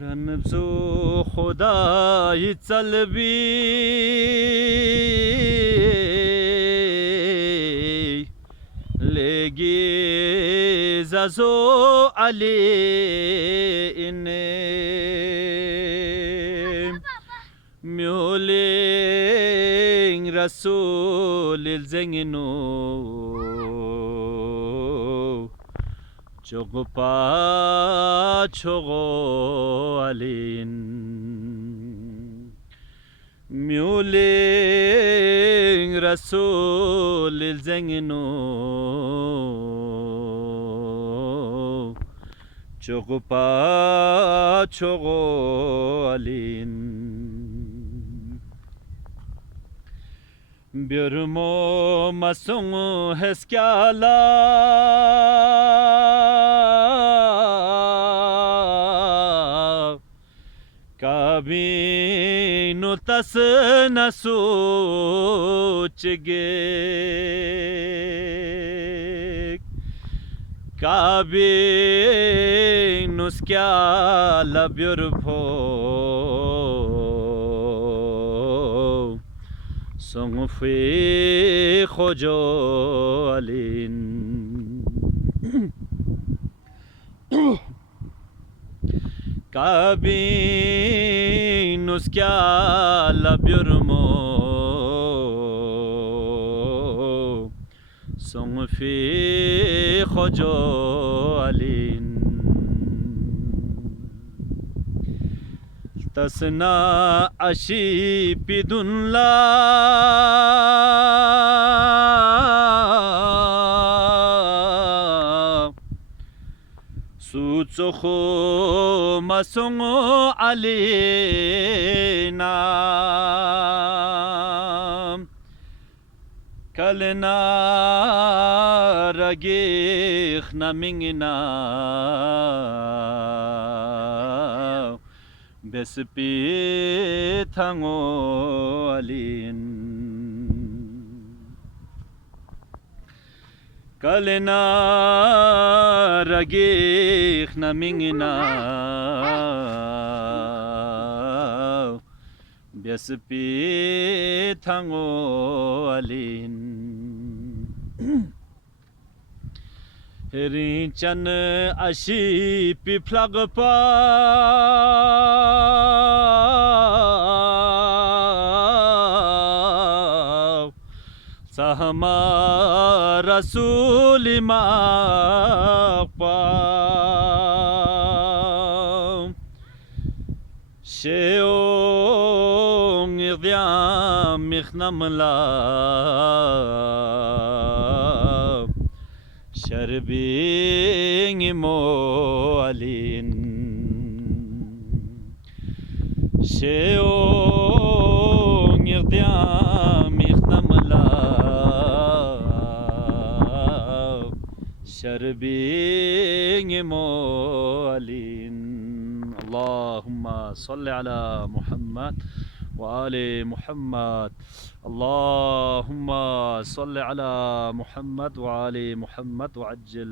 رنبزو خدای طلبی لگی زازو علی اینه میولین رسول الزنگنو چوغو پا چوغو علین میولین رسول الزنگنو چوغو پا چوغو علین بیرمو مسونگ هسکالا کبھی نو تس نسو چگے کبھی نسکالا بیرفو سونگ فی خوجو علین کبھی نسکالا بیرمو سونگ فی خوجو علین تسنا اشی پیدون لا سوچو خو مسونگ علینا کلنا رگیخ نمینگنا بسپی تھانگو علین کلنا رگیخ نمینگنا بسپی تھانگو علین هرین چن اشی پی فلاگ پا سہما رسول ما پا شیونگ دیام مخنملا شربینگ موالین شیونگ دیام مخنملا شربینگ موالین اللهم صل على محمد وآل محمد اللهم صل على محمد وآل محمد وعجل